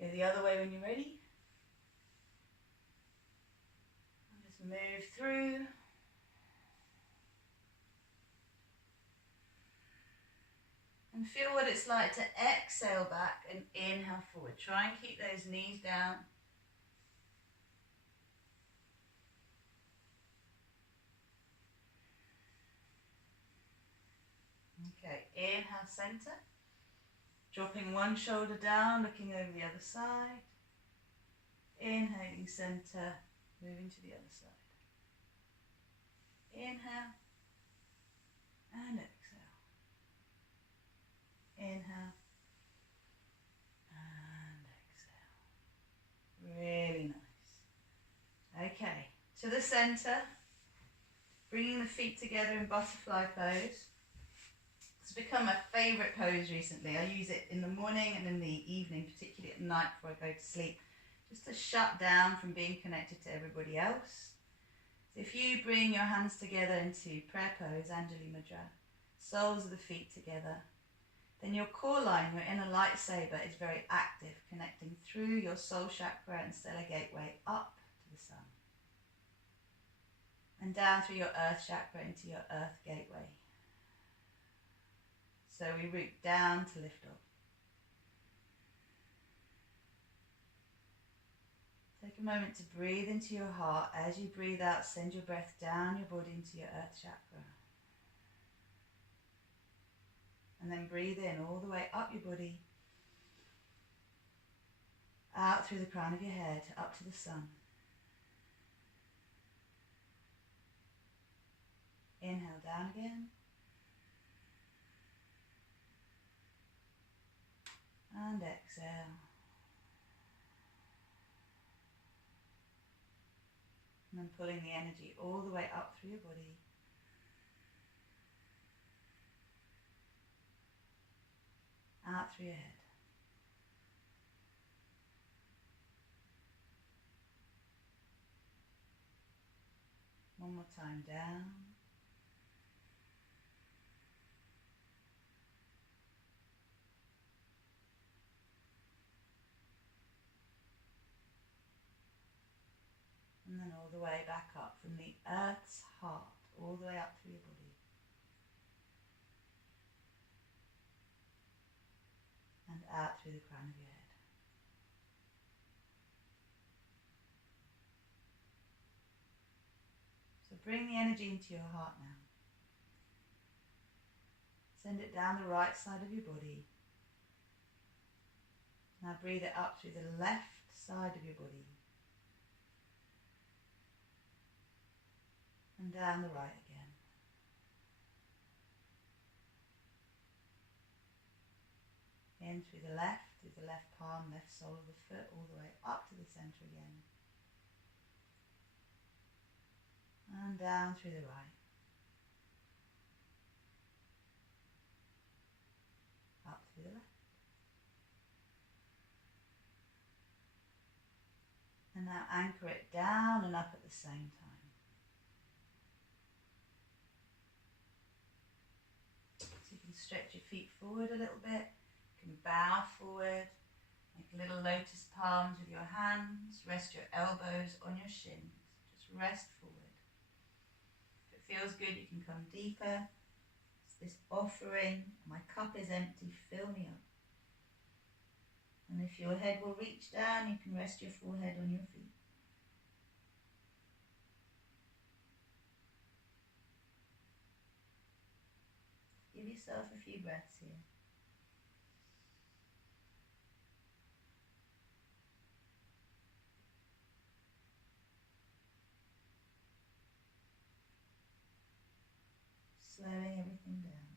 Go the other way when you're ready. And just move through. And feel what it's like to exhale back and inhale forward. Try and keep those knees down. Okay, inhale, center. Dropping one shoulder down, looking over the other side. Inhaling, center, moving to the other side. Inhale and exhale. Inhale and exhale. Really nice. Okay, to the center, bringing the feet together in butterfly pose. It's become my favourite pose recently. I use it in the morning and in the evening, particularly at night before I go to sleep, just to shut down from being connected to everybody else. So if you bring your hands together into prayer pose, Anjali Mudra, soles of the feet together, then your core line, your inner lightsaber, is very active, connecting through your soul chakra and stellar gateway up to the sun. And down through your earth chakra into your earth gateway. So we root down to lift off. Take a moment to breathe into your heart. As you breathe out, send your breath down your body into your earth chakra. And then breathe in all the way up your body, out through the crown of your head, up to the sun. Inhale down again. And exhale. And then pulling the energy all the way up through your body. out through your head. One more time, down. And then all the way back up from the earth's heart, all the way up through your body. And out through the crown of your head. So bring the energy into your heart now. Send it down the right side of your body. Now breathe it up through the left side of your body. And down the right again. In through the left palm, left sole of the foot, all the way up to the centre again. And down through the right. Up through the left. And now anchor it down and up at the same time. So you can stretch your feet forward a little bit. You can bow forward. Make little lotus palms with your hands. Rest your elbows on your shins. Just rest forward. If it feels good, you can come deeper. It's this offering. My cup is empty. Fill me up. And if your head will reach down, you can rest your forehead on your feet. Give yourself a few breaths here. Slowing everything down.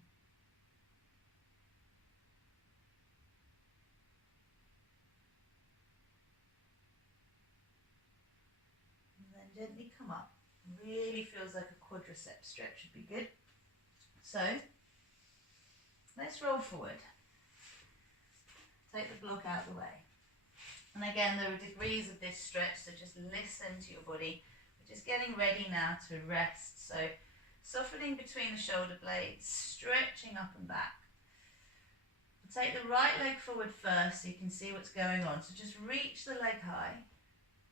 And then gently come up. Really feels like a quadricep stretch would be good. So, let's roll forward. Take the block out of the way. And again, there are degrees of this stretch, so just listen to your body. We're just getting ready now to rest. So, softening between the shoulder blades, stretching up and back. We'll take the right leg forward first so you can see what's going on. So just reach the leg high,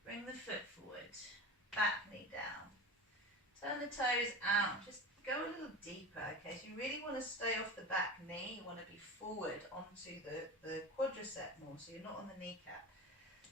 bring the foot forward, back knee down. Turn the toes out, just go a little deeper, okay? So you really want to stay off the back knee, you want to be forward onto the quadricep more, so you're not on the kneecap.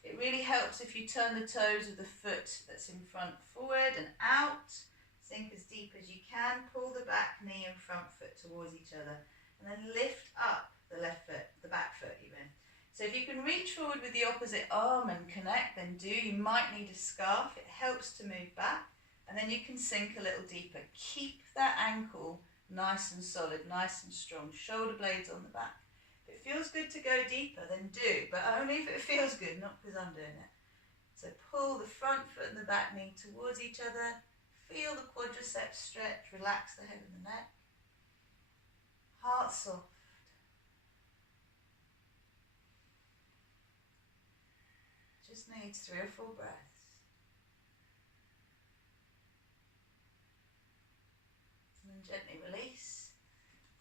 It really helps if you turn the toes of the foot that's in front forward and out. Sink as deep as you can, pull the back knee and front foot towards each other, and then lift up the left foot, the back foot even. So if you can reach forward with the opposite arm and connect, then do. You might need a scarf, it helps to move back, and then you can sink a little deeper. Keep that ankle nice and solid, nice and strong, shoulder blades on the back. If it feels good to go deeper, then do, but only if it feels good, not because I'm doing it. So pull the front foot and the back knee towards each other. Feel the quadriceps stretch, relax the head and the neck. Heart soft. Just needs 3 or 4 breaths. And then gently release.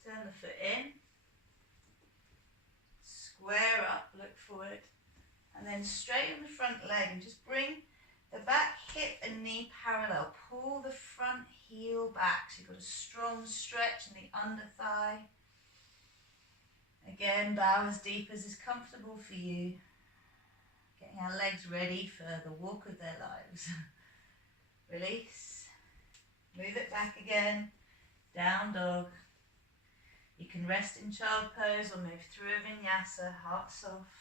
Turn the foot in. Square up, look forward. And then straighten the front leg and just bring the back hip and knee parallel. Pull the front heel back so you've got a strong stretch in the under thigh. Again, bow as deep as is comfortable for you. Getting our legs ready for the walk of their lives. Release. Move it back again. Down dog. You can rest in child pose or move through a vinyasa, heart soft.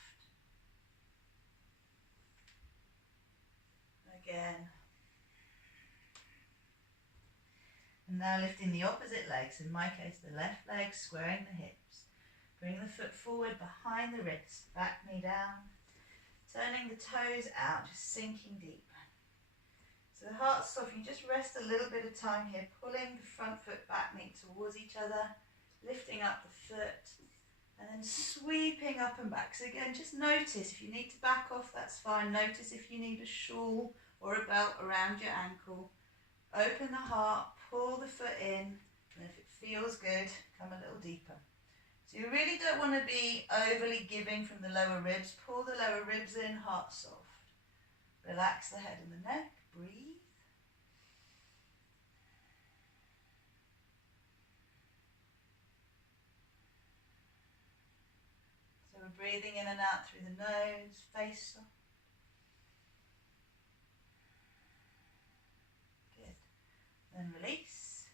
Again. And now lifting the opposite leg, so in my case the left leg, squaring the hips. Bring the foot forward behind the wrist, back knee down. Turning the toes out, just sinking deep. So the heart's soft, you just rest a little bit of time here, pulling the front foot, back knee towards each other, lifting up the foot, And then sweeping up and back. So again, just notice if you need to back off, that's fine. Notice if you need a shawl or a belt around your ankle. Open the heart, pull the foot in, and if it feels good, come a little deeper. So you really don't want to be overly giving from the lower ribs. Pull the lower ribs in, heart soft. Relax the head and the neck, breathe. So we're breathing in and out through the nose, face soft. Good. Then release.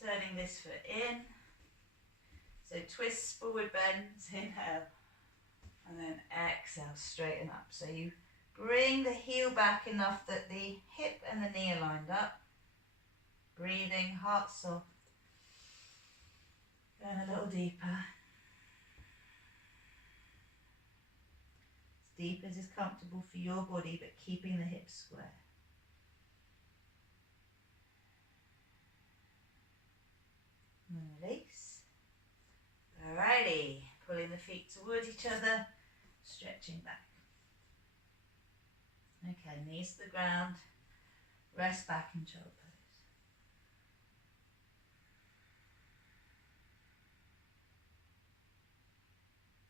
Turning this foot in. So twists, forward bends, inhale. And then exhale, straighten up. So you bring the heel back enough that the hip and the knee are lined up. Breathing, heart soft. Going a little deeper. As deep as is comfortable for your body, but keeping the hips square. And release. Alrighty, pulling the feet towards each other, stretching back. Okay, knees to the ground, rest back in child pose.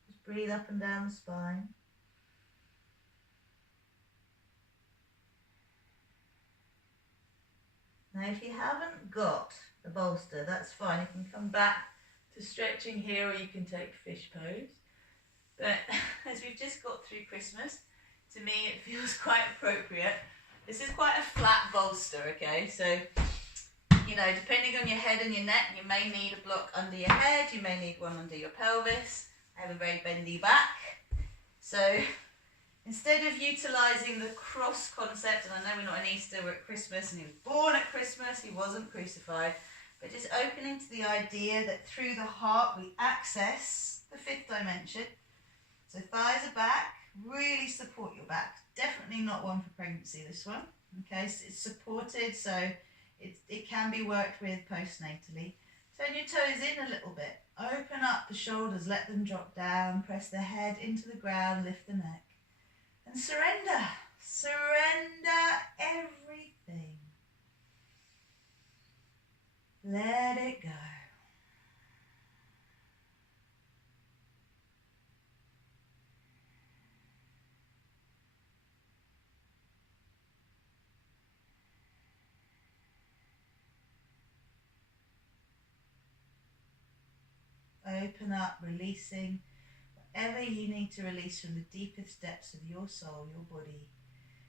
Just breathe up and down the spine. Now if you haven't got a bolster, that's fine. You can come back to stretching here or you can take fish pose. But as we've just got through Christmas, to me it feels quite appropriate. This is quite a flat bolster, okay? So, you know, depending on your head and your neck, you may need a block under your head, you may need one under your pelvis. I have a very bendy back. So instead of utilising the cross concept, and I know we're not in Easter, we're at Christmas, and he was born at Christmas, he wasn't crucified, but just opening to the idea that through the heart we access the fifth dimension. So thighs are back, really support your back. Definitely not one for pregnancy, this one. Okay, so it's supported, so it can be worked with postnatally. Turn your toes in a little bit. Open up the shoulders, let them drop down, press the head into the ground, lift the neck. And surrender. Surrender everything. Let it go. Open up, releasing whatever you need to release from the deepest depths of your soul, your body,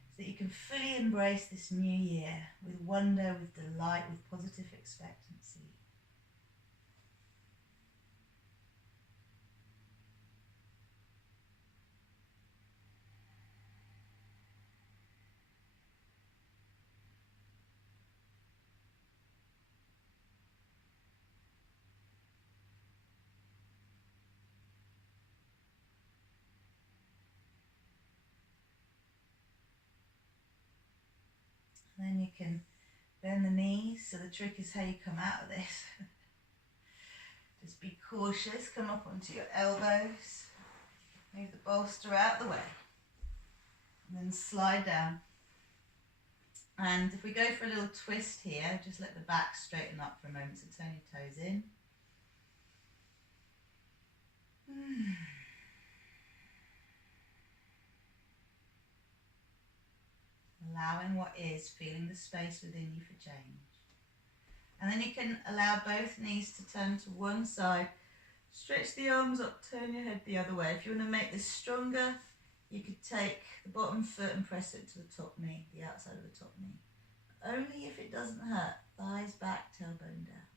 so that you can fully embrace this new year with wonder, with delight, with positive expectancy. Then you can bend the knees, so the trick is how you come out of this. Just be cautious, come up onto your elbows, move the bolster out the way, and then slide down. And if we go for a little twist here, just let the back straighten up for a moment, so turn your toes in. Allowing what is, feeling the space within you for change. And then you can allow both knees to turn to one side. Stretch the arms up, turn your head the other way. If you want to make this stronger, you could take the bottom foot and press it to the top knee, the outside of the top knee. Only if it doesn't hurt. Thighs back, tailbone down.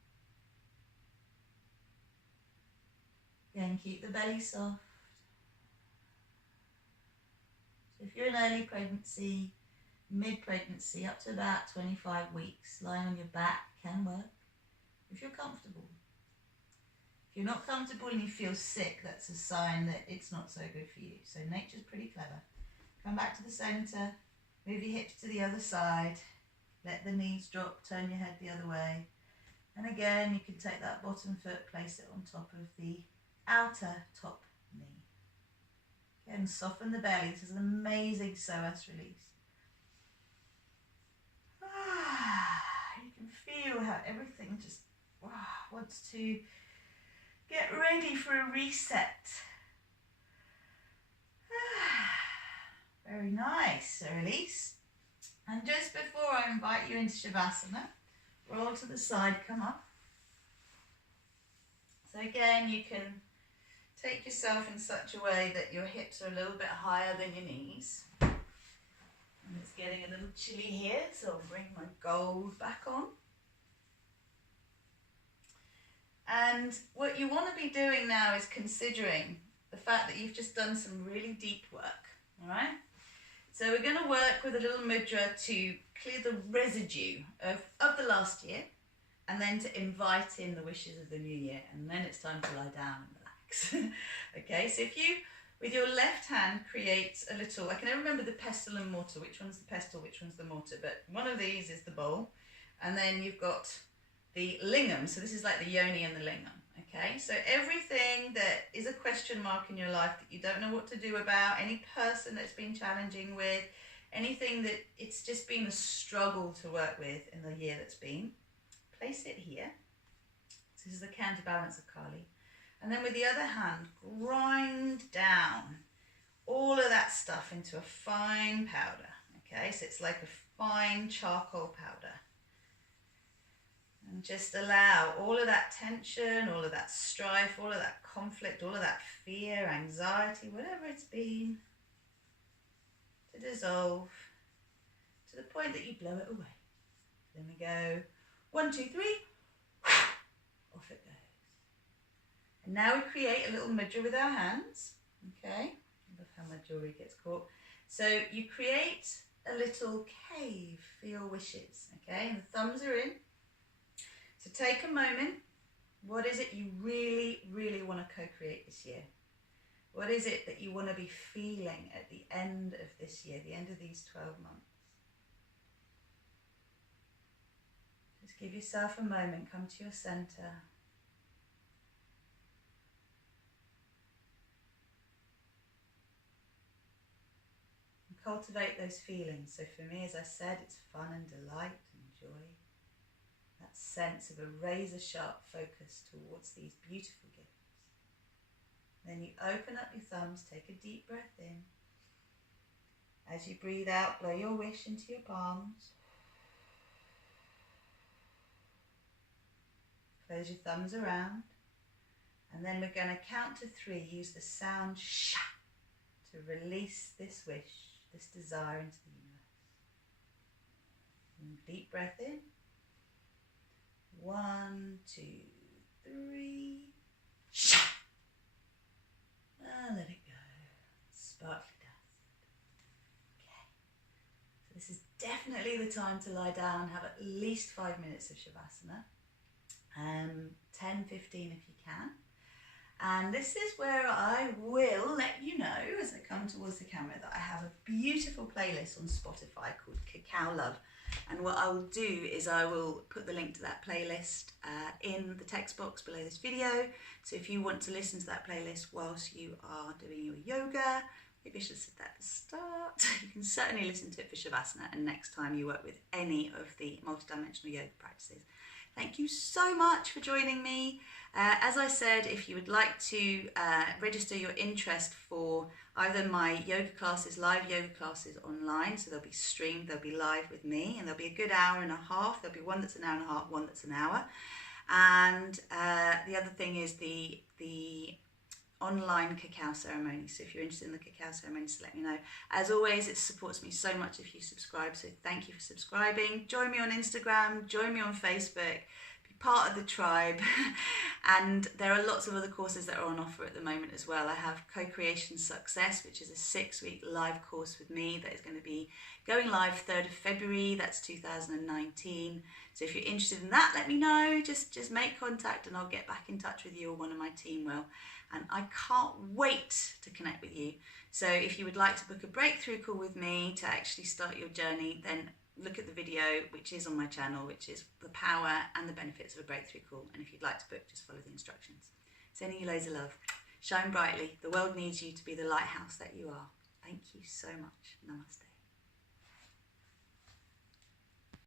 Again, keep the belly soft. So if you're in early pregnancy, mid-pregnancy, up to about 25 weeks, lying on your back can work, if you're comfortable. If you're not comfortable and you feel sick, that's a sign that it's not so good for you. So nature's pretty clever. Come back to the centre, move your hips to the other side, let the knees drop, turn your head the other way. And again, you can take that bottom foot, place it on top of the outer top knee. Again, soften the belly. This is an amazing psoas release. You can feel how everything just wants to get ready for a reset. Very nice. So release. And just before I invite you into Shavasana, roll to the side, come up. So again, you can take yourself in such a way that your hips are a little bit higher than your knees. And it's getting a little chilly here, so I'll bring my gold back on. And what you want to be doing now is considering the fact that you've just done some really deep work, all right? So we're going to work with a little mudra to clear the residue of the last year, and then to invite in the wishes of the new year, and then it's time to lie down and relax. Okay, so if you, with your left hand, create a little, I can never remember the pestle and mortar, which one's the pestle, which one's the mortar, but one of these is the bowl, and then you've got the lingam, so this is like the yoni and the lingam. Okay, so everything that is a question mark in your life that you don't know what to do about, any person that's been challenging with, anything that it's just been a struggle to work with in the year that's been, place it here. So this is the counterbalance of Kali. And then with the other hand, grind down all of that stuff into a fine powder. Okay, so it's like a fine charcoal powder. And just allow all of that tension, all of that strife, all of that conflict, all of that fear, anxiety, whatever it's been, to dissolve to the point that you blow it away. Then we go 1, 2, 3, off it goes. And now we create a little mudra with our hands. Okay, I love how my jewelry gets caught. So you create a little cave for your wishes. Okay, and the thumbs are in. So take a moment. What is it you really, really want to co-create this year? What is it that you want to be feeling at the end of this year, the end of these 12 months? Just give yourself a moment, come to your center. And cultivate those feelings. So for me, as I said, it's fun and delight and joy. That sense of a razor-sharp focus towards these beautiful gifts. Then you open up your thumbs, take a deep breath in. As you breathe out, blow your wish into your palms. Close your thumbs around. And then we're going to count to 3. Use the sound sha to release this wish, this desire into the universe. And deep breath in. 1, 2, 3. Sha! And let it go. Sparkly dust. Okay. So this is definitely the time to lie down, have at least 5 minutes of Shavasana. 10, 15 if you can. And this is where I will let you know, as I come towards the camera, that I have a beautiful playlist on Spotify called Cacao Love. And what I will do is I will put the link to that playlist in the text box below this video. So if you want to listen to that playlist whilst you are doing your yoga, maybe I should have said that at the start, you can certainly listen to it for Shavasana and next time you work with any of the multidimensional yoga practices. Thank you so much for joining me. As I said, if you would like to register your interest for either my yoga classes, live yoga classes online, so they'll be streamed, they'll be live with me, and there'll be a good hour and a half. There'll be one that's an hour and a half, one that's an hour. And the other thing is the online cacao ceremony. So if you're interested in the cacao ceremony, just let me know. As always, it supports me so much if you subscribe, so thank you for subscribing. Join me on Instagram, join me on Facebook, be part of the tribe. And there are lots of other courses that are on offer at the moment as well. I have CoCreation Success, which is a 6-week live course with me that is going to be going live 3rd of February, that's 2019. So if you're interested in that, let me know, just make contact and I'll get back in touch with you, or one of my team will. And I can't wait to connect with you. So if you would like to book a breakthrough call with me to actually start your journey, then look at the video which is on my channel, which is the power and the benefits of a breakthrough call. And if you'd like to book, just follow the instructions. Sending you loads of love. Shine brightly. The world needs you to be the lighthouse that you are. Thank you so much. Namaste.